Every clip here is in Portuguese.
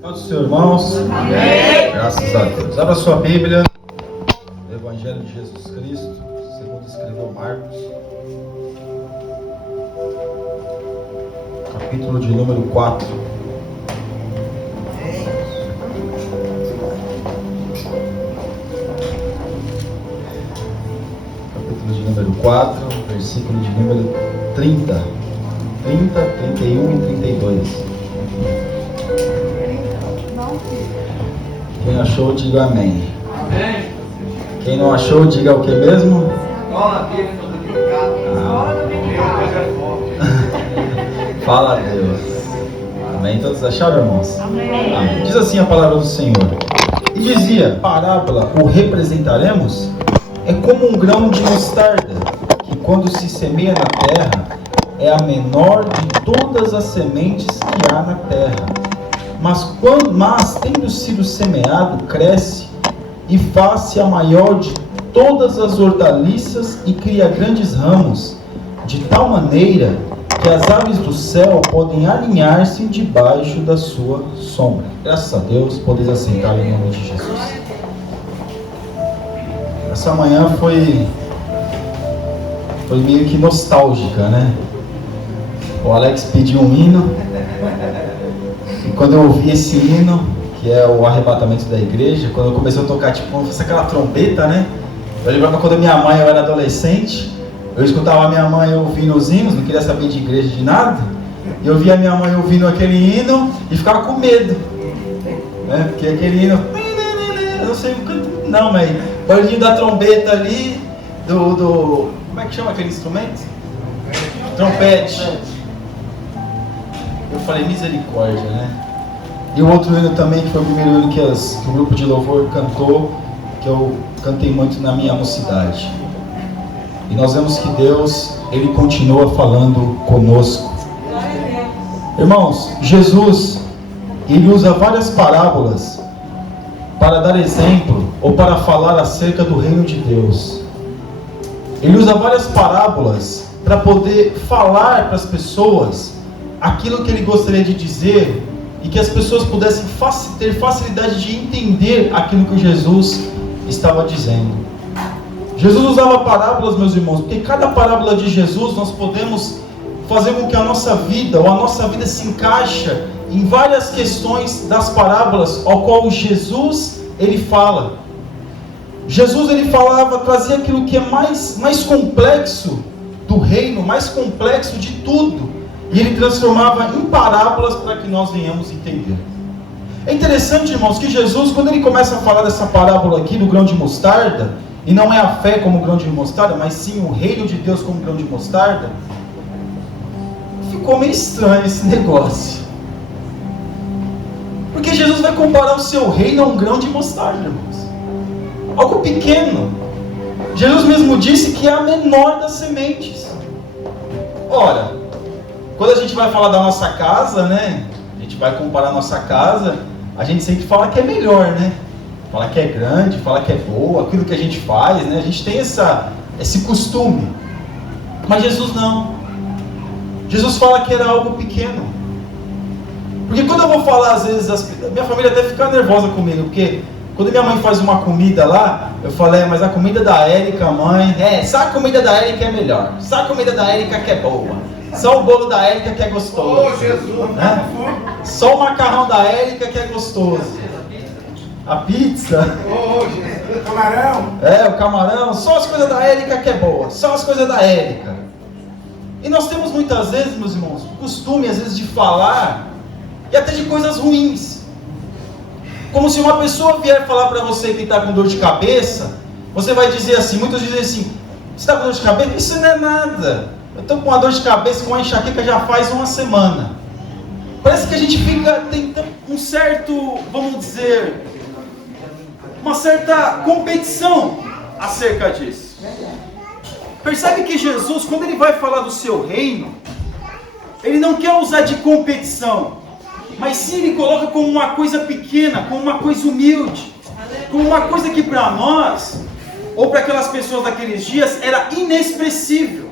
Todos os seus irmãos. Amém. Graças a Deus. Abra sua Bíblia. Evangelho de Jesus Cristo, segundo escreveu Marcos. Capítulo de número 4. Capítulo de número 4, versículo de número 30. 30, 31 e 32. Quem achou, diga amém. Amém. Quem não achou, diga o que mesmo? Fala a Deus. Amém. Todos acharam, irmãos? Amém. Amém. Diz assim a palavra do Senhor. E dizia, parábola, o representaremos? É como um grão de mostarda, que quando se semeia na terra, é a menor de todas as sementes que há na terra. Mas tendo sido semeado, cresce e faz-se a maior de todas as hortaliças e cria grandes ramos, de tal maneira que as aves do céu podem alinhar-se debaixo da sua sombra. Graças a Deus, podeis aceitar em nome de Jesus. Essa manhã foi meio que nostálgica, né? O Alex pediu um hino, e quando eu ouvi esse hino, que é o arrebatamento da igreja, quando eu comecei a tocar, tipo, como se fosse aquela trompeta, né? Eu lembrava quando minha mãe, eu era adolescente, eu escutava a minha mãe ouvindo os hinos, não queria saber de igreja de nada, e eu via a minha mãe ouvindo aquele hino e ficava com medo, né? Porque aquele hino, eu não sei o canto, não, mas o barulhinho da trombeta ali, como é que chama aquele instrumento? Trompete. Eu falei, misericórdia, né? E o outro hino também, que foi o primeiro hino que o grupo de louvor cantou, que eu cantei muito na minha mocidade. E nós vemos que Deus, Ele continua falando conosco. Irmãos, Jesus, Ele usa várias parábolas para dar exemplo ou para falar acerca do reino de Deus. Ele usa várias parábolas para poder falar para as pessoas aquilo que Ele gostaria de dizer e que as pessoas pudessem ter facilidade de entender aquilo que Jesus estava dizendo. Jesus usava parábolas, meus irmãos, porque cada parábola de Jesus nós podemos fazer com que a nossa vida se encaixa em várias questões das parábolas ao qual Jesus ele fala. Jesus ele falava, trazia aquilo que é mais complexo do reino, mais complexo de tudo, e ele transformava em parábolas para que nós venhamos entender. É interessante, irmãos, que Jesus, quando ele começa a falar dessa parábola aqui do grão de mostarda, e não é a fé como grão de mostarda, mas sim o reino de Deus como grão de mostarda, ficou meio estranho esse negócio. Porque Jesus vai comparar o seu reino a um grão de mostarda, irmãos. Algo pequeno. Jesus mesmo disse que é a menor das sementes. Ora, quando a gente vai falar da nossa casa, né? A gente vai comparar a nossa casa, a gente sempre fala que é melhor, né? Fala que é grande, fala que é boa, aquilo que a gente faz, né? A gente tem esse costume. Mas Jesus não. Jesus fala que era algo pequeno. Porque quando eu vou falar, às vezes, minha família até fica nervosa comigo, porque quando minha mãe faz uma comida lá, eu falo, mas a comida da Érica, mãe, só a comida da Érica é melhor, só a comida da Érica que é boa, só o bolo da Érica que é gostoso, né? Só o macarrão da Érica que é gostoso, a pizza, O camarão. o camarão, só as coisas da Érica que é boa, só as coisas da Érica. E nós temos muitas vezes, meus irmãos, o costume às vezes de falar, e até de coisas ruins. Como se uma pessoa vier falar para você que está com dor de cabeça, você vai dizer assim, muitos dizem assim, você está com dor de cabeça? Isso não é nada. Eu estou com uma dor de cabeça, com uma enxaqueca já faz uma semana. Parece que a gente tem um certo, vamos dizer, uma certa competição acerca disso. Percebe que Jesus, quando ele vai falar do seu reino, ele não quer usar de competição, mas sim ele coloca como uma coisa pequena, como uma coisa humilde, como uma coisa que para nós, ou para aquelas pessoas daqueles dias, era inexpressível.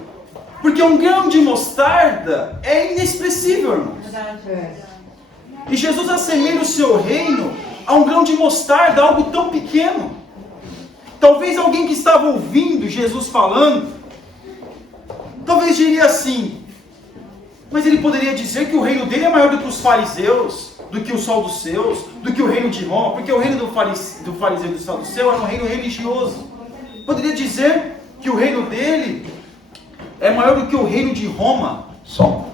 Porque um grão de mostarda é inexpressível, irmãos. E Jesus assemelha o seu reino a um grão de mostarda, algo tão pequeno. Talvez alguém que estava ouvindo Jesus falando, talvez diria assim: mas ele poderia dizer que o reino dele é maior do que os fariseus, do que os saduceus, do que o reino de Roma, porque o reino do fariseu e do saduceu era um reino religioso. Poderia dizer que o reino dele é maior do que o reino de Roma. Som.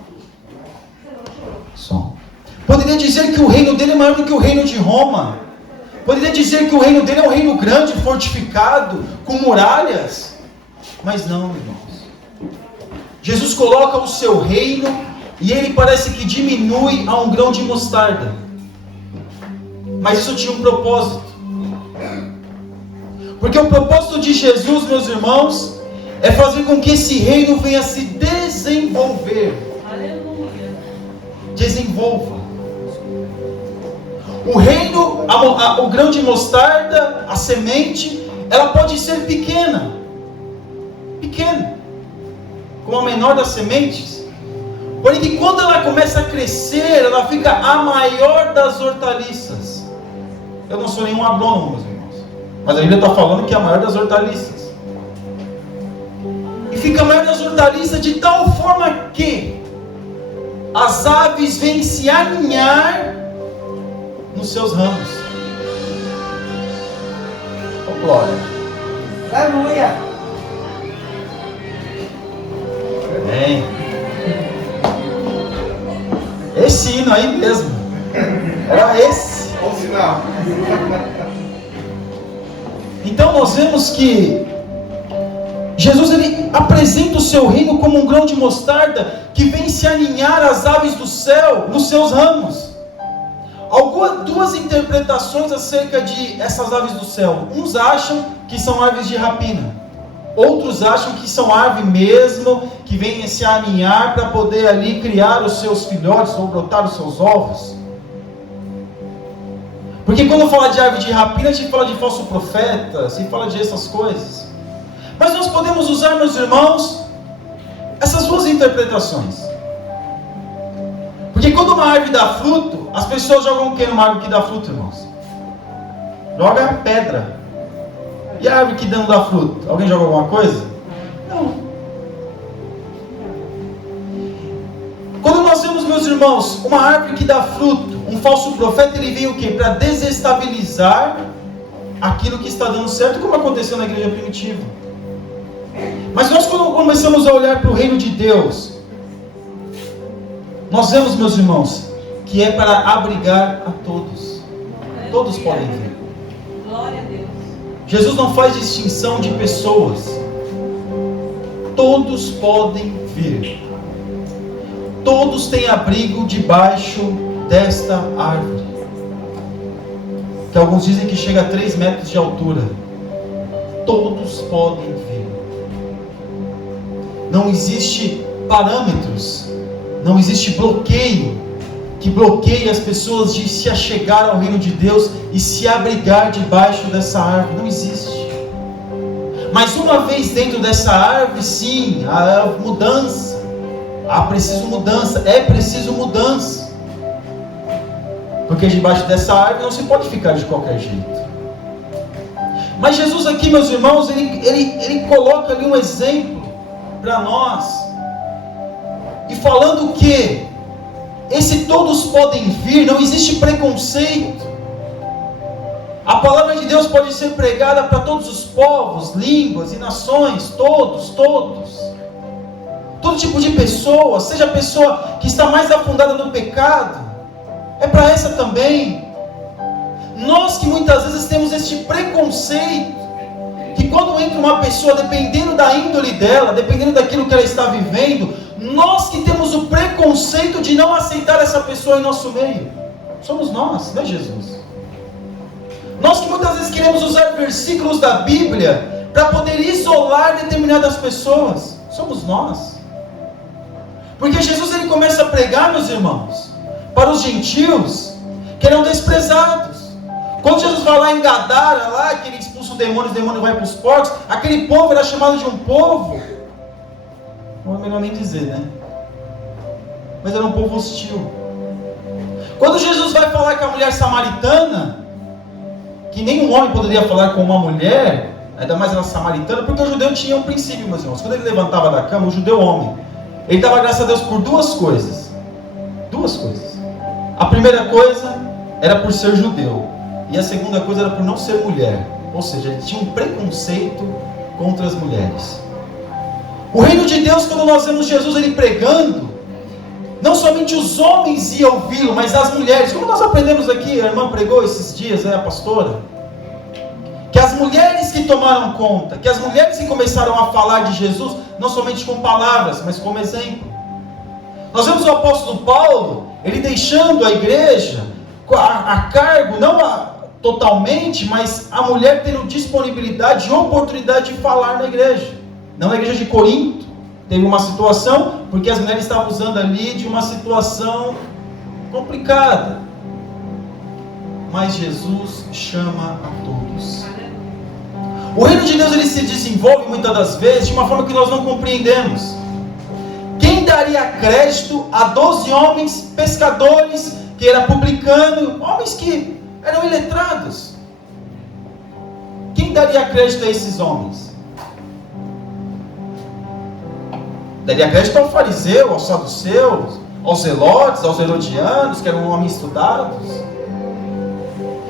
Poderia dizer que o reino dele é maior do que o reino de Roma. Poderia dizer que o reino dele é um reino grande, fortificado, com muralhas. Mas não, irmãos. Jesus coloca o seu reino e ele parece que diminui a um grão de mostarda. Mas isso tinha um propósito. Porque o propósito de Jesus, meus irmãos, é fazer com que esse reino venha se desenvolver. Aleluia. Desenvolva. O reino, o grão de mostarda, a semente, ela pode ser pequena, como a menor das sementes. Porém, que quando ela começa a crescer, ela fica a maior das hortaliças. Eu não sou nenhum agrônomo, meus irmãos, mas a Bíblia está falando que é a maior das hortaliças. E fica a maior das hortaliças de tal forma que as aves vêm se aninhar nos seus ramos. Oh, glória. Aleluia. Amém. Esse hino aí mesmo. Era esse. Bom sinal. Então nós vemos que Jesus ele apresenta o seu reino como um grão de mostarda que vem se aninhar às aves do céu nos seus ramos. Duas interpretações acerca de essas aves do céu. Uns acham que são aves de rapina. Outros acham que são aves mesmo, que vêm se aninhar para poder ali criar os seus filhotes ou brotar os seus ovos. Porque quando fala de ave de rapina, a gente fala de falso profeta, se fala de essas coisas. Mas nós podemos usar, meus irmãos, essas duas interpretações. Porque quando uma árvore dá fruto, as pessoas jogam o que numa árvore que dá fruto, irmãos? Joga pedra. E a árvore que não dá fruto? Alguém joga alguma coisa? Não. Quando nós vemos, meus irmãos, uma árvore que dá fruto, um falso profeta, ele vem o quê? Para desestabilizar aquilo que está dando certo, como aconteceu na igreja primitiva. Mas nós, quando começamos a olhar para o reino de Deus, nós vemos, meus irmãos, que é para abrigar a todos. Todos podem vir. Glória a Deus. Jesus não faz distinção de pessoas. Todos podem vir. Todos têm abrigo debaixo desta árvore, que alguns dizem que chega a 3 metros de altura. Todos podem vir. Não existe parâmetros, não existe bloqueio que bloqueie as pessoas de se achegar ao reino de Deus e se abrigar debaixo dessa árvore. Não existe. Mas uma vez dentro dessa árvore, sim, há mudança. É preciso mudança. Porque debaixo dessa árvore não se pode ficar de qualquer jeito. Mas Jesus aqui, meus irmãos, ele coloca ali um exemplo para nós. E falando que esse todos podem vir, não existe preconceito. A palavra de Deus pode ser pregada para todos os povos, línguas e nações, todos. Todo tipo de pessoa, seja a pessoa que está mais afundada no pecado, é para essa também. Nós que muitas vezes temos este preconceito, que quando entra uma pessoa, dependendo da índole dela, dependendo daquilo que ela está vivendo, nós que temos o preconceito de não aceitar essa pessoa em nosso meio, somos nós, não é Jesus. Nós que muitas vezes queremos usar versículos da Bíblia para poder isolar determinadas pessoas, somos nós. Porque Jesus ele começa a pregar, meus irmãos, para os gentios que eram desprezados. Quando Jesus vai lá em Gadara, lá que ele expulsa o demônio vai para os porcos, aquele povo era chamado de um povo, não é melhor nem dizer, né? Mas era um povo hostil. Quando Jesus vai falar com a mulher samaritana, que nenhum homem poderia falar com uma mulher, ainda mais ela samaritana, porque o judeu tinha um princípio, meus irmãos. Quando ele levantava da cama, o judeu homem, ele dava graças a Deus por duas coisas. Duas coisas. A primeira coisa era por ser judeu, e a segunda coisa era por não ser mulher. Ou seja, ele tinha um preconceito contra as mulheres. O reino de Deus, quando nós vemos Jesus ele pregando, não somente os homens iam ouvi-lo, mas as mulheres. Como nós aprendemos aqui, a irmã pregou esses dias, a pastora, que as mulheres que tomaram conta, que as mulheres que começaram a falar de Jesus, não somente com palavras, mas como exemplo. Nós vemos o apóstolo Paulo, ele deixando a igreja a cargo, não totalmente, mas a mulher tendo disponibilidade e oportunidade de falar na igreja. Não na igreja de Corinto, teve uma situação, porque as mulheres estavam usando ali de uma situação complicada. Mas Jesus chama a todos. O reino de Deus ele se desenvolve muitas das vezes de uma forma que nós não compreendemos. Quem daria crédito a 12 homens pescadores, que era publicano, homens que eram iletrados? Quem daria crédito a esses homens? Daria crédito ao fariseu, aos saduceus, aos zelotes, aos herodianos, que eram homens estudados.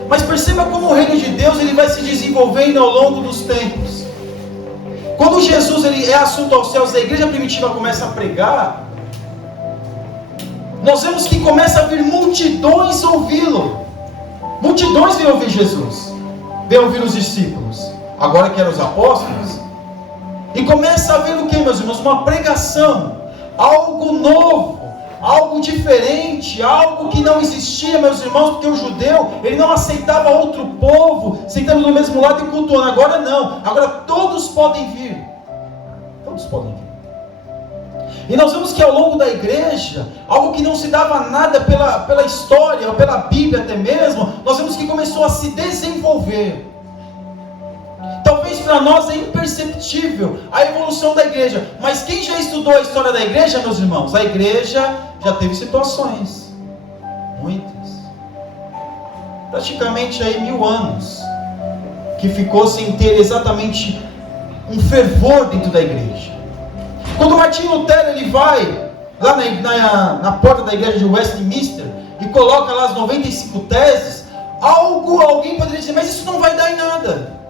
Mas perceba como o reino de Deus ele vai se desenvolvendo ao longo dos tempos. Quando Jesus ele é assunto aos céus, a igreja primitiva começa a pregar, nós vemos que começa a vir multidões ouvi-lo. Multidões vêm ouvir Jesus, vêm ouvir os discípulos, agora que eram os apóstolos. E começa a ver o que, meus irmãos? Uma pregação, algo novo, algo diferente, algo que não existia, meus irmãos, porque o judeu, ele não aceitava outro povo, sentando do mesmo lado e cultuando. Agora não, agora todos podem vir. Todos podem vir. E nós vemos que ao longo da igreja, algo que não se dava nada pela história, ou pela Bíblia até mesmo, nós vemos que começou a se desenvolver. Talvez para nós é imperceptível a evolução da igreja, mas quem já estudou a história da igreja, meus irmãos, a igreja já teve situações, muitas, praticamente aí 1000 anos, que ficou sem ter exatamente um fervor dentro da igreja. Quando Martinho Lutero ele vai lá na porta da igreja de Westminster e coloca lá as 95 teses, alguém poderia dizer, mas isso não vai dar em nada.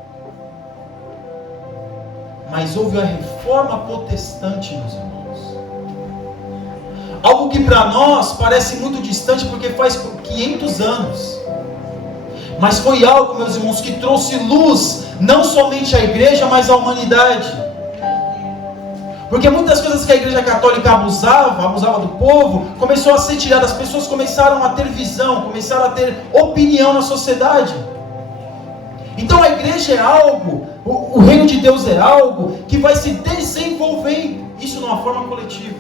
Mas houve a reforma protestante, meus irmãos. Algo que para nós parece muito distante, porque faz 500 anos. Mas foi algo, meus irmãos, que trouxe luz, não somente à igreja, mas à humanidade. Porque muitas coisas que a igreja católica abusava do povo, começou a ser tirada. As pessoas começaram a ter visão, começaram a ter opinião na sociedade. Então a igreja é algo, o reino de Deus é algo que vai se desenvolvendo, isso de uma forma coletiva.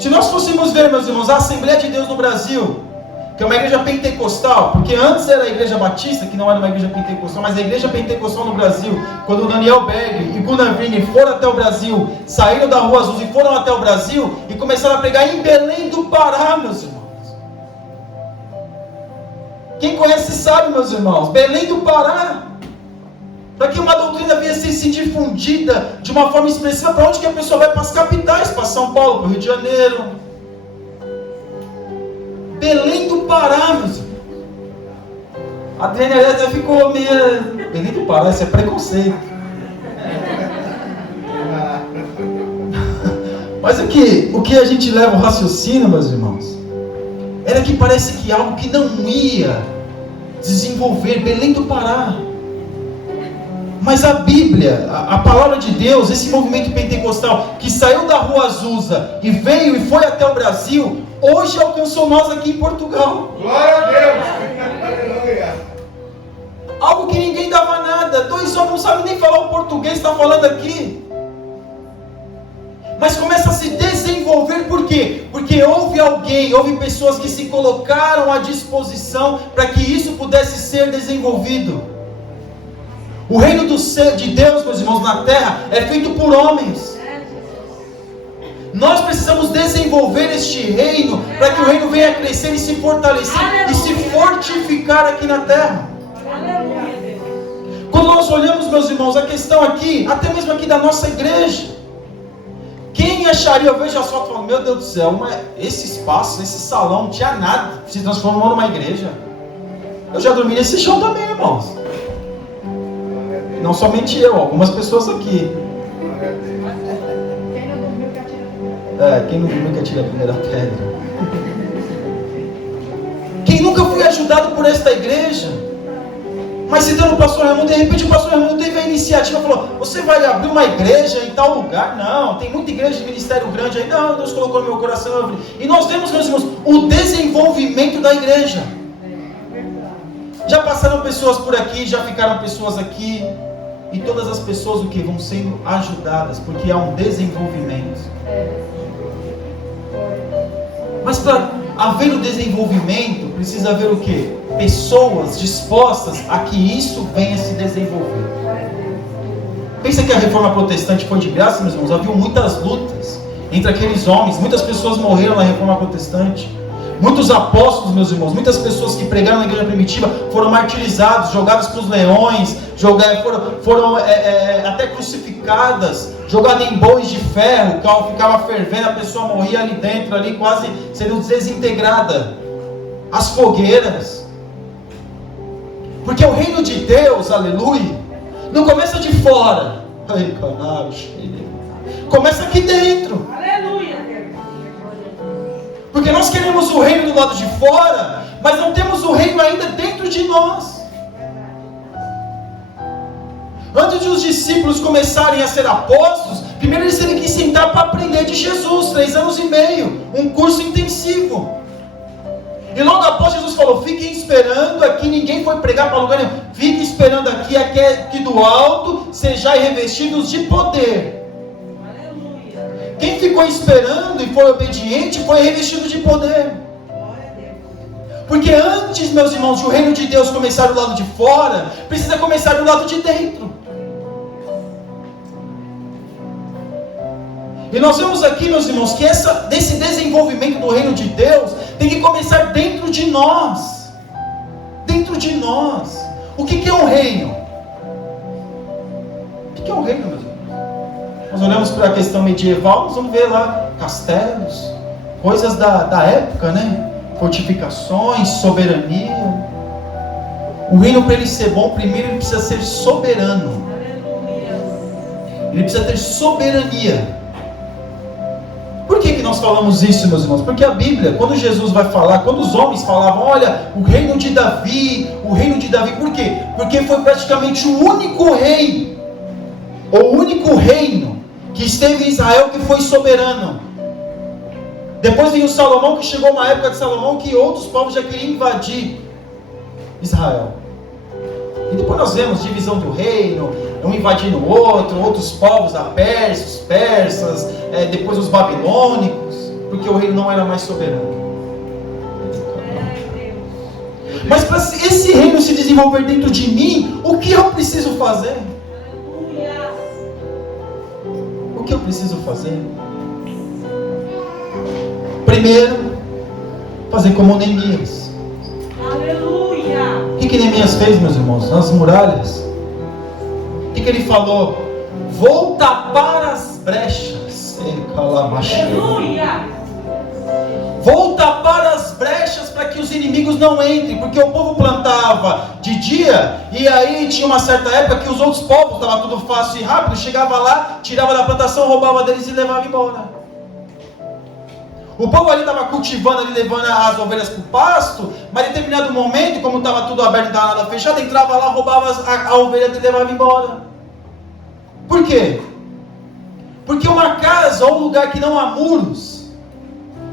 Se nós fôssemos ver, meus irmãos, a Assembleia de Deus no Brasil, que é uma igreja pentecostal, porque antes era a igreja batista, que não era uma igreja pentecostal, mas a igreja pentecostal no Brasil, quando o Daniel Berg e Gunnar Wiener foram até o Brasil, saíram da Rua Azul e foram até o Brasil, e começaram a pregar em Belém do Pará, meus irmãos. Quem conhece sabe, meus irmãos, Belém do Pará, para que uma doutrina venha ser difundida de uma forma expressiva, para onde que a pessoa vai? Para as capitais, para São Paulo, para o Rio de Janeiro. Belém do Pará, meus irmãos. A Adriane até ficou meio... Belém do Pará, isso é preconceito. Mas o que a gente leva o raciocínio, meus irmãos, era que parece que algo que não ia desenvolver, Belém do Pará. Mas a Bíblia, a palavra de Deus, esse movimento pentecostal que saiu da Rua Azusa e veio e foi até o Brasil, hoje alcançou nós aqui em Portugal. Glória a Deus! Aleluia! Algo que ninguém dava nada. 2 homens não sabem nem falar o português, está falando aqui. Mas começa a se desenvolver, por quê? Porque houve pessoas que se colocaram à disposição para que isso pudesse ser desenvolvido. O reino de Deus, meus irmãos, na terra é feito por homens. Nós precisamos desenvolver este reino para que o reino venha crescer e se fortalecer e se fortificar aqui na terra. Aleluia, Deus. Quando nós olhamos, meus irmãos, a questão aqui, até mesmo aqui da nossa igreja, quem acharia, eu vejo a foto e falo, meu Deus do céu, esse espaço, esse salão, não tinha nada, se transformou numa igreja. Eu já dormi nesse chão também, irmãos. Não somente eu, algumas pessoas aqui. Quem não dormiu que atira a primeira pedra. Quem nunca foi ajudado por esta igreja, mas citando o pastor Raimundo, de repente o pastor Raimundo teve a iniciativa, falou, você vai abrir uma igreja em tal lugar? Não, tem muita igreja de ministério grande aí. Não, Deus colocou no meu coração. E nós vemos, meus irmãos, o desenvolvimento da igreja. Já passaram pessoas por aqui, já ficaram pessoas aqui, e todas as pessoas o que? Vão sendo ajudadas, porque há um desenvolvimento. Mas para haver o desenvolvimento, precisa haver o que? Pessoas dispostas a que isso venha se desenvolver. Pensa que a reforma protestante foi de graça, meus irmãos? Havia muitas lutas entre aqueles homens, muitas pessoas morreram na reforma protestante. Muitos apóstolos, meus irmãos, muitas pessoas que pregaram na igreja primitiva foram martirizados, jogados para os leões, foram até crucificadas, jogadas em bois de ferro, o carro ficava fervendo, a pessoa morria ali dentro, ali quase sendo desintegrada. As fogueiras. Porque o reino de Deus, aleluia, não começa de fora. Começa aqui dentro. Aleluia, Deus. Porque nós queremos o reino do lado de fora, mas não temos o reino ainda dentro de nós. Antes de os discípulos começarem a ser apóstolos, primeiro eles têm que sentar para aprender de Jesus, 3 anos e meio, um curso intensivo. E logo após Jesus falou, fiquem esperando aqui, ninguém foi pregar para lugar nenhum, fiquem esperando aqui que do alto sejais revestidos de poder. Quem ficou esperando e foi obediente foi revestido de poder. Porque antes, meus irmãos, de o reino de Deus começar do lado de fora, precisa começar do lado de dentro. E nós vemos aqui, meus irmãos, que desse desenvolvimento do reino de Deus tem que começar dentro de nós. Dentro de nós. O que é um reino? O que é um reino, meus irmãos? Nós olhamos para a questão medieval, nós vamos ver lá castelos, coisas da época, né? Fortificações, soberania. O reino, para ele ser bom, primeiro ele precisa ser soberano. Ele precisa ter soberania. Por que nós falamos isso, meus irmãos? Porque a Bíblia, quando Jesus vai falar, quando os homens falavam, olha, o reino de Davi, por quê? Porque foi praticamente o único rei, ou o único reino que esteve em Israel que foi soberano. Depois veio Salomão, que chegou uma época de Salomão que outros povos já queriam invadir Israel. E depois nós vemos divisão do reino, um invadindo o outro, outros povos, a Pérsia, os persas, depois os babilônicos, porque o reino não era mais soberano. Mas para esse reino se desenvolver dentro de mim, o que eu preciso fazer? O que eu preciso fazer? Primeiro, fazer como Neemias. Aleluia! O que Neemias fez, meus irmãos? Nas muralhas. O que ele falou? Vou tapar as brechas. Aleluia! Vou tapar as brechas para que os inimigos não entrem. Porque o povo plantava de dia, e aí tinha uma certa época que os outros povos, estava tudo fácil e rápido, chegava lá, tirava da plantação, roubava deles e levava embora. O povo ali estava cultivando, ali, levando as ovelhas para o pasto, mas em determinado momento, como estava tudo aberto, não estava nada fechado, entrava lá, roubava a ovelha e levava embora. Por quê? Porque uma casa ou um lugar que não há muros,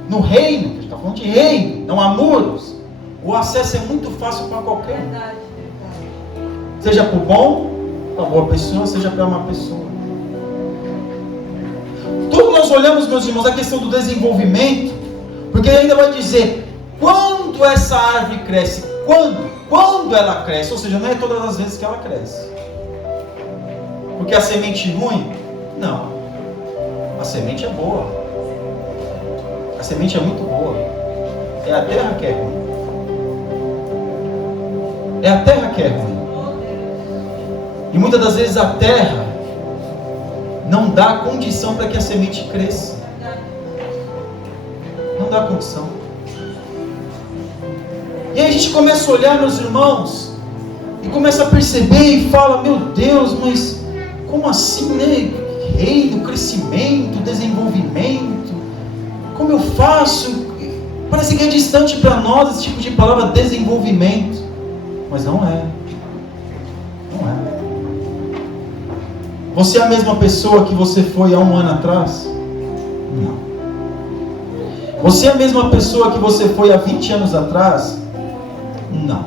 no reino, a gente está falando de reino, não há muros, o acesso é muito fácil para qualquer um. Seja para o bom, para a boa pessoa, seja para uma pessoa. Tudo nós olhamos, meus irmãos, a questão do desenvolvimento, porque ele ainda vai dizer, quando essa árvore cresce, quando ela cresce, ou seja, não é todas as vezes que ela cresce. Porque a semente ruim, não, a semente é boa. A semente é muito boa. É a terra que é ruim. É a terra que é ruim. E muitas das vezes a terra não dá condição para que a semente cresça. Não dá condição. E aí a gente começa a olhar, meus irmãos, e começa a perceber e fala: meu Deus, mas como assim, né? Reino, crescimento, desenvolvimento. Como eu faço? Parece que é distante para nós esse tipo de palavra, desenvolvimento. Mas não é. Não é. Você é a mesma pessoa que você foi há um ano atrás? Não. Você é a mesma pessoa que você foi há 20 anos atrás? Não.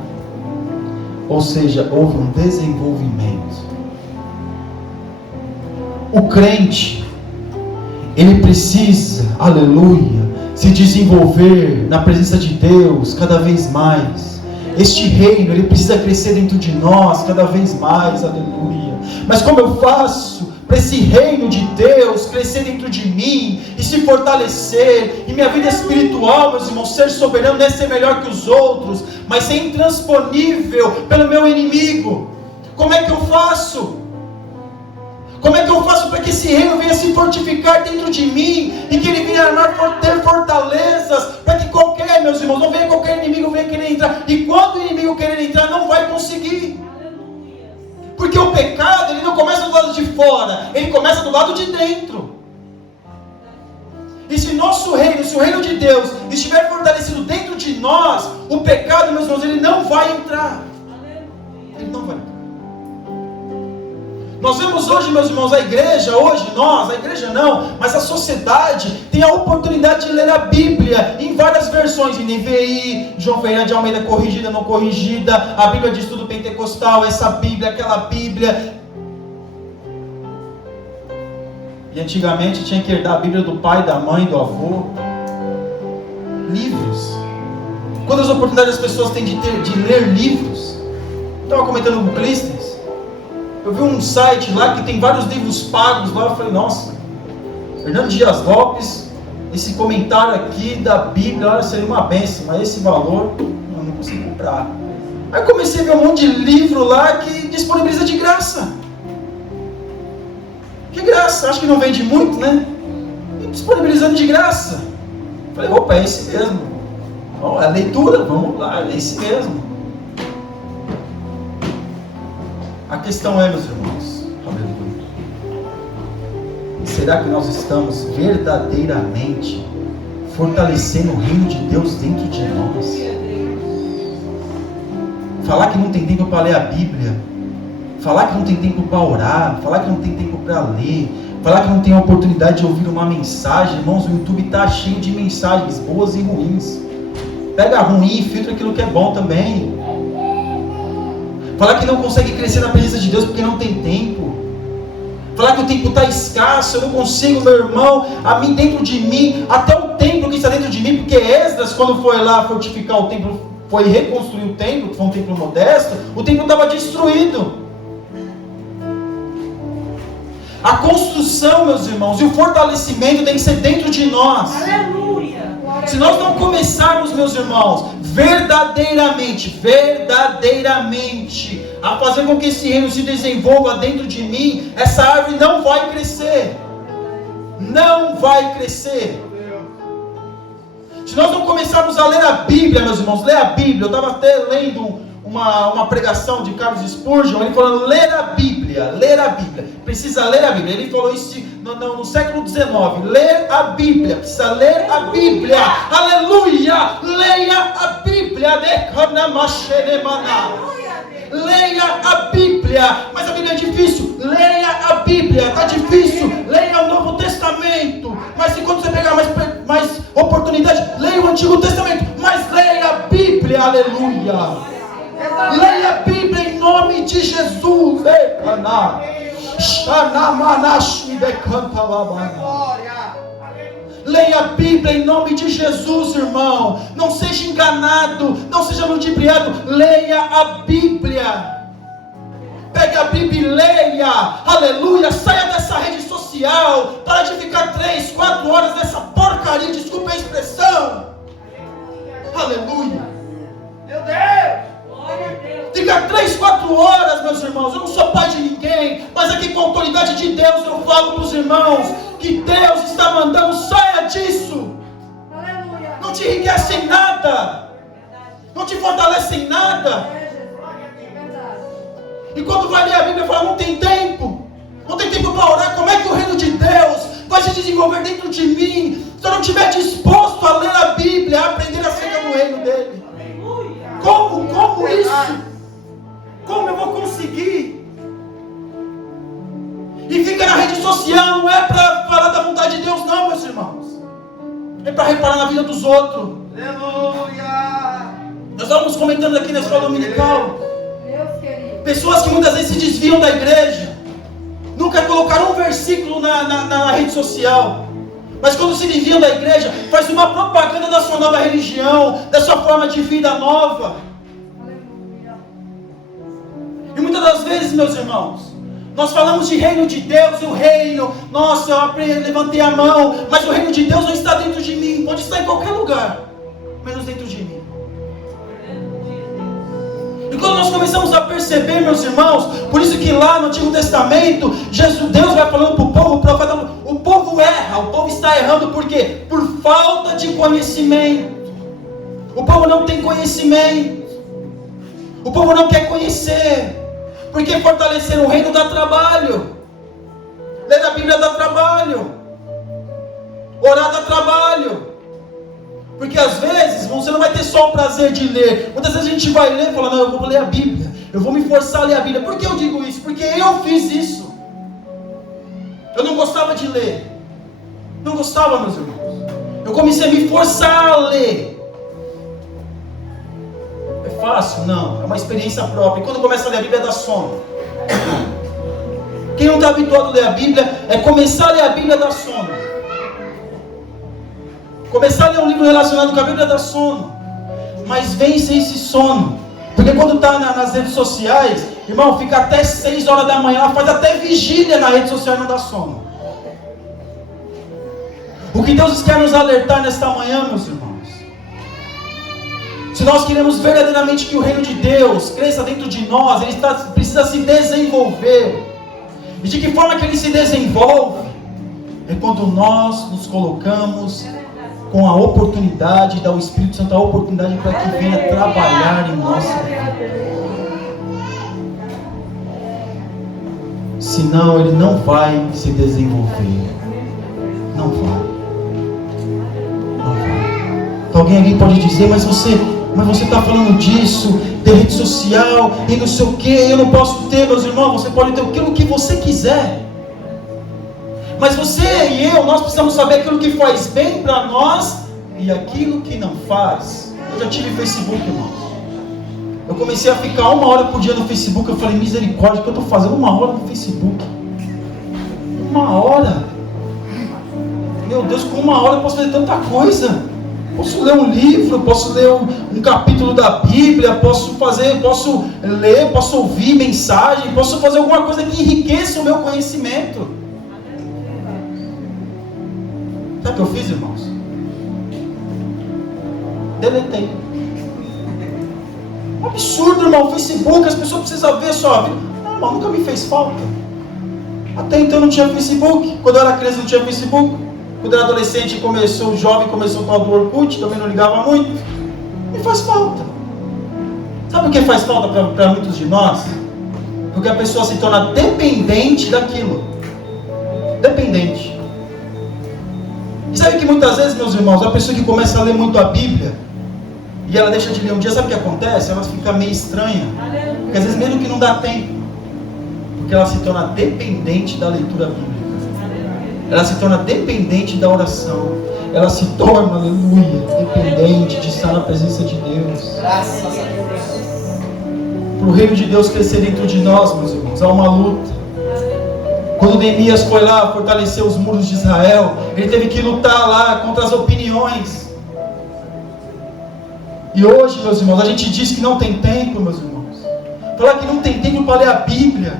Ou seja, houve um desenvolvimento. O crente, ele precisa, aleluia, se desenvolver na presença de Deus cada vez mais. Este reino, ele precisa crescer dentro de nós cada vez mais, aleluia. Mas como eu faço para esse reino de Deus crescer dentro de mim e se fortalecer, e minha vida espiritual, meus irmãos, ser soberano não é ser melhor que os outros, mas ser intransponível pelo meu inimigo? Como é que eu faço? Como é que eu faço para que esse reino venha se fortificar dentro de mim e que ele venha ter fortalezas para que qualquer, meus irmãos, não venha qualquer inimigo venha querer entrar, e quando o inimigo querer entrar não vai conseguir, porque o pecado ele não começa do lado de fora, ele começa do lado de dentro. E se nosso reino, se o reino de Deus estiver fortalecido dentro de nós, o pecado, meus irmãos, ele não vai entrar. Ele não vai entrar. Nós vemos hoje, meus irmãos, a igreja não, mas a sociedade tem a oportunidade de ler a Bíblia em várias versões, em NVI, João Ferreira de Almeida, corrigida, não corrigida, a Bíblia de estudo pentecostal, essa Bíblia, aquela Bíblia. E antigamente tinha que herdar a Bíblia do pai, da mãe, do avô. Livros. Quantas oportunidades as pessoas têm de ler livros? Eu estava comentando com o Clístenes. Eu vi um site lá que tem vários livros pagos lá. Eu falei, nossa, Fernando Dias Lopes, esse comentário aqui da Bíblia, olha, seria uma bênção, mas esse valor eu não consigo comprar. Aí comecei a ver um monte de livro lá que disponibiliza de graça. Que graça, acho que não vende muito, né? E disponibilizando de graça. Falei, opa, é esse mesmo. Bom, é a leitura, vamos lá, é esse mesmo. A questão é, meus irmãos, aleluia, será que nós estamos verdadeiramente fortalecendo o reino de Deus dentro de nós? Falar que não tem tempo para ler a Bíblia, falar que não tem tempo para orar, falar que não tem tempo para ler, falar que não tem a oportunidade de ouvir uma mensagem. Irmãos, o YouTube está cheio de mensagens boas e ruins. Pega ruim e filtra aquilo que é bom também. Falar que não consegue crescer na presença de Deus porque não tem tempo. Falar que o tempo está escasso, eu não consigo, meu irmão, a mim, dentro de mim, até o templo que está dentro de mim, porque Esdras, quando foi lá fortificar o templo, foi reconstruir o templo, que foi um templo modesto, o templo estava destruído. A construção, meus irmãos, e o fortalecimento tem que ser dentro de nós. Aleluia! Se nós não começarmos, meus irmãos, verdadeiramente, a fazer com que esse reino se desenvolva dentro de mim, essa árvore não vai crescer. Não vai crescer. Se nós não começarmos a ler a Bíblia, meus irmãos, ler a Bíblia. Eu estava até lendo uma pregação de Carlos Spurgeon, ele falando, ler a Bíblia, precisa ler a Bíblia. Ele falou isso no século XIX, ler a Bíblia, precisa ler a Bíblia, aleluia, leia a Bíblia, leia a Bíblia, mas a Bíblia é difícil, leia a Bíblia, está difícil, leia o Novo Testamento, mas se quando você pegar mais oportunidade, leia o Antigo Testamento, mas leia a Bíblia, aleluia. Leia a Bíblia em nome de Jesus. Leia a Bíblia em nome de Jesus, irmão. Não seja enganado, não seja ludibriado. Leia a Bíblia. Pegue a Bíblia e leia. Aleluia. Saia dessa rede social. Para de ficar 3, 4 horas nessa porcaria. Desculpa a expressão. meus irmãos, eu não sou pai de ninguém, mas aqui com a autoridade de Deus eu falo para os irmãos que Deus está mandando, saia disso. Aleluia. Não te enriquece em nada, não te fortalece em nada. E quando vai ler a Bíblia, fala, não tem tempo para orar. Como é que o reino de Deus vai se desenvolver dentro de mim se eu não estiver disposto a ler a Bíblia, a aprender acerca do reino dele? Como isso? Como eu vou conseguir? E fica na rede social, não é para falar da vontade de Deus, não, meus irmãos. É para reparar na vida dos outros. Aleluia. Nós estávamos comentando aqui na escola dominical. Deus querido. Pessoas que muitas vezes se desviam da igreja, nunca colocaram um versículo na rede social, mas quando se desviam da igreja, faz uma propaganda da sua nova religião, da sua forma de vida nova. Aleluia. E muitas das vezes, meus irmãos, nós falamos de reino de Deus, e o reino, nossa, eu aprendi, levantei a mão, mas o reino de Deus não está dentro de mim, pode estar em qualquer lugar, menos dentro de mim. E quando nós começamos a perceber, meus irmãos, por isso que lá no Antigo Testamento, Deus vai falando para o povo, o profeta, o povo erra, o povo está errando, por quê? Por falta de conhecimento. O povo não tem conhecimento, o povo não quer conhecer, porque fortalecer o reino dá trabalho, ler a Bíblia dá trabalho, orar dá trabalho. Porque às vezes você não vai ter só o prazer de ler. Muitas vezes a gente vai ler e fala, não, eu vou ler a Bíblia, eu vou me forçar a ler a Bíblia. Por que eu digo isso? Porque eu fiz isso. Eu não gostava de ler. Não gostava, meus irmãos. Eu comecei a me forçar a ler. É fácil? Não, é uma experiência própria. E quando começa a ler a Bíblia dá sono. Quem não está habituado a ler a Bíblia, é começar a ler a Bíblia dá sono. Começar a ler um livro relacionado com a Bíblia dá sono. Mas vence esse sono. Porque quando está nas redes sociais, irmão, fica até 6 horas da manhã, faz até vigília na rede social e não dá sono. O que Deus quer nos alertar nesta manhã, meus irmãos, se nós queremos verdadeiramente que o reino de Deus cresça dentro de nós, ele precisa se desenvolver. E de que forma que ele se desenvolve? É quando nós nos colocamos com a oportunidade, dá ao Espírito Santo a oportunidade para que venha trabalhar em nossa vida. Senão ele não vai se desenvolver. Não vai. Não vai. Então, alguém aqui pode dizer, mas você está falando disso, de rede social e não sei o que, eu não posso ter, meus irmãos. Você pode ter aquilo que você quiser. Mas você e eu, nós precisamos saber aquilo que faz bem para nós e aquilo que não faz. Eu já tive Facebook, irmãos. Eu comecei a ficar 1 hora por dia no Facebook. Eu falei, misericórdia, o que eu estou fazendo 1 hora no Facebook? 1 hora? Meu Deus, com 1 hora eu posso fazer tanta coisa. Posso ler um livro, posso ler um capítulo da Bíblia, posso ler, posso ouvir mensagem, posso fazer alguma coisa que enriqueça o meu conhecimento. Sabe o que eu fiz, irmãos? Deletei. Um absurdo, irmão. O Facebook, as pessoas precisam ver a sua vida. Não, irmão, nunca me fez falta. Até então não tinha Facebook. Quando eu era criança não tinha Facebook. Quando eu era adolescente, jovem, começou o tal do Orkut, também não ligava muito. Me faz falta. Sabe o que faz falta para muitos de nós? Porque a pessoa se torna dependente daquilo. Dependente. E sabe que muitas vezes, meus irmãos, a pessoa que começa a ler muito a Bíblia e ela deixa de ler um dia, sabe o que acontece? Ela fica meio estranha. Porque às vezes mesmo que não dá tempo, porque ela se torna dependente da leitura bíblica. Ela se torna dependente da oração. Ela se torna, aleluia, dependente de estar na presença de Deus. Graças a Deus. Para o reino de Deus crescer dentro de nós, meus irmãos, há uma luta. Quando Neemias foi lá fortalecer os muros de Israel, ele teve que lutar lá contra as opiniões. E hoje, meus irmãos, a gente diz que não tem tempo, meus irmãos. Falar que não tem tempo para ler a Bíblia.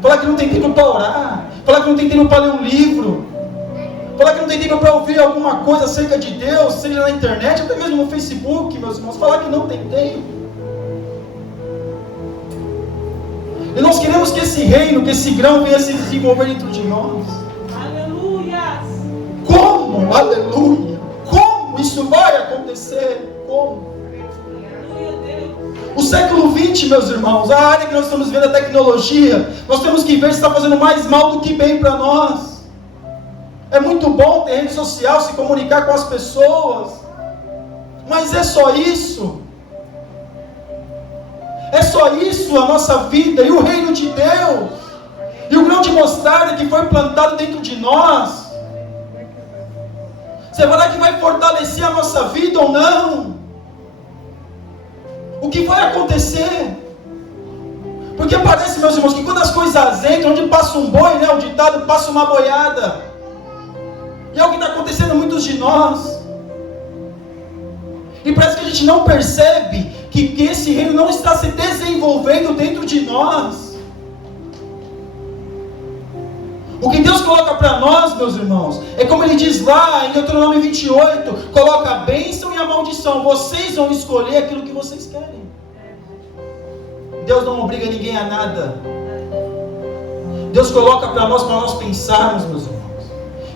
Falar que não tem tempo para orar. Falar que não tem tempo para ler um livro. Falar que não tem tempo para ouvir alguma coisa acerca de Deus, seja na internet, até mesmo no Facebook, meus irmãos. Falar que não tem tempo. E nós queremos que esse reino, que esse grão venha se desenvolver dentro de nós. Aleluia. Como? Aleluia! Como isso vai acontecer? Como? O século XX, meus irmãos, a área que nós estamos vendo, a tecnologia, nós temos que ver se está fazendo mais mal do que bem para nós. É muito bom ter rede social, se comunicar com as pessoas, mas é só isso? É só isso a nossa vida e o reino de Deus? E o grão de mostarda que foi plantado dentro de nós, será que vai fortalecer a nossa vida ou não? O que vai acontecer? Porque parece, meus irmãos, que quando as coisas entram, onde passa um boi, né, o ditado, passa uma boiada. E é o que está acontecendo em muitos de nós. E parece que a gente não percebe que esse reino não está se desenvolvendo dentro de nós. O que Deus coloca para nós, meus irmãos, é como Ele diz lá em Deuteronômio 28, coloca a bênção e a maldição. Vocês vão escolher aquilo que vocês querem. Deus não obriga ninguém a nada. Deus coloca para nós pensarmos, meus irmãos.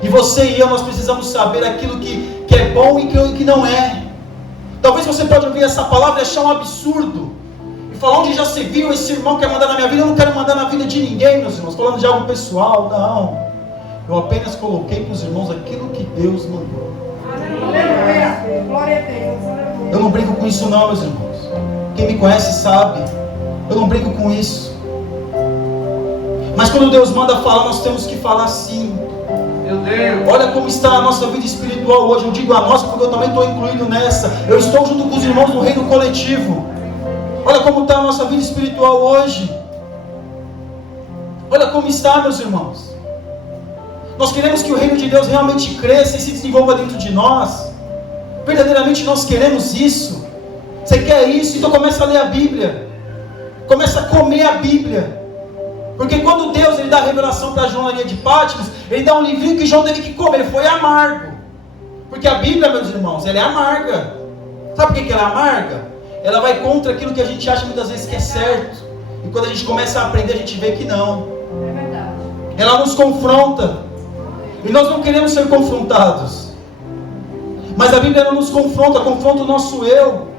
E você e eu, nós precisamos saber aquilo que é bom e que não é. Talvez você pode ouvir essa palavra e achar um absurdo. E falar, onde já se viu, esse irmão quer mandar na minha vida? Eu não quero mandar na vida de ninguém, meus irmãos. Falando de algo pessoal, não. Eu apenas coloquei para os irmãos aquilo que Deus mandou. Aleluia. Glória a Deus. Eu não brinco com isso não, meus irmãos. Quem me conhece sabe. Eu não brinco com isso. Mas quando Deus manda falar, nós temos que falar sim. Meu Deus. Olha como está a nossa vida espiritual hoje. Eu digo a nossa porque eu também estou incluído nessa. Eu estou junto com os irmãos no reino coletivo. Olha como está a nossa vida espiritual hoje. Olha como está, meus irmãos. Nós queremos que o reino de Deus realmente cresça e se desenvolva dentro de nós. Verdadeiramente nós queremos isso. Você quer isso? Então começa a ler a Bíblia. Começa a comer a Bíblia. Porque quando Deus ele dá a revelação para João na linha de Patmos, Ele dá um livrinho que João teve que comer. Ele foi amargo. Porque a Bíblia, meus irmãos, ela é amarga. Sabe por que ela é amarga? Ela vai contra aquilo que a gente acha muitas vezes que é certo. E quando a gente começa a aprender, a gente vê que não. É verdade. Ela nos confronta. E nós não queremos ser confrontados. Mas a Bíblia não nos confronta, confronta o nosso eu.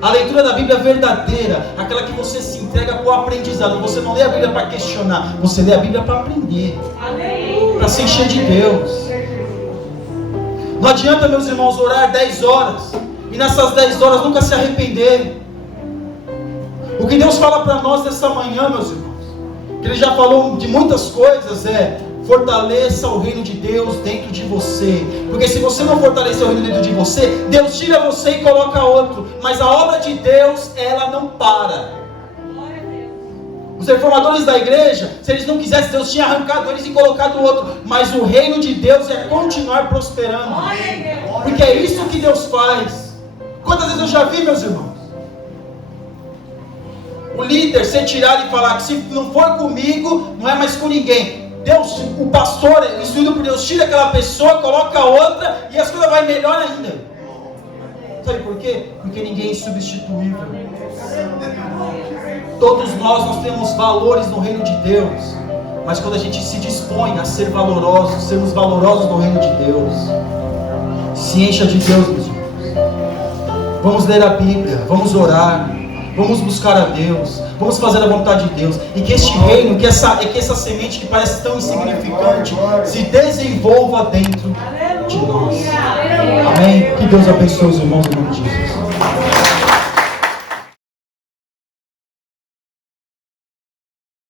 A leitura da Bíblia é verdadeira, aquela que você se entrega para o aprendizado. Você não lê a Bíblia para questionar, você lê a Bíblia para aprender, para se encher de Deus. Não adianta, meus irmãos, orar 10 horas e nessas 10 horas nunca se arrepender. O que Deus fala para nós nessa manhã, meus irmãos, que Ele já falou de muitas coisas, fortaleça o reino de Deus dentro de você. Porque se você não fortalecer o reino dentro de você, Deus tira você e coloca outro. Mas a obra de Deus, ela não para. Os reformadores da igreja, se eles não quisessem, Deus tinha arrancado eles e colocado outro. Mas o reino de Deus é continuar prosperando. Porque é isso que Deus faz. Quantas vezes eu já vi, meus irmãos, o líder ser tirado e falar que se não for comigo, não é mais com ninguém. Deus, o pastor, instruído por Deus, tira aquela pessoa, coloca outra e as coisas vão melhor ainda. Sabe por quê? Porque ninguém é insubstituível. Todos nós temos valores no reino de Deus. Mas quando a gente se dispõe a ser valorosos, sermos valorosos no reino de Deus, se encha de Deus, meus irmãos. Vamos ler a Bíblia, vamos orar, vamos buscar a Deus, vamos fazer a vontade de Deus. E que este reino, que essa semente que parece tão insignificante, se desenvolva dentro de nós. Amém? Que Deus abençoe os irmãos em nome de Jesus.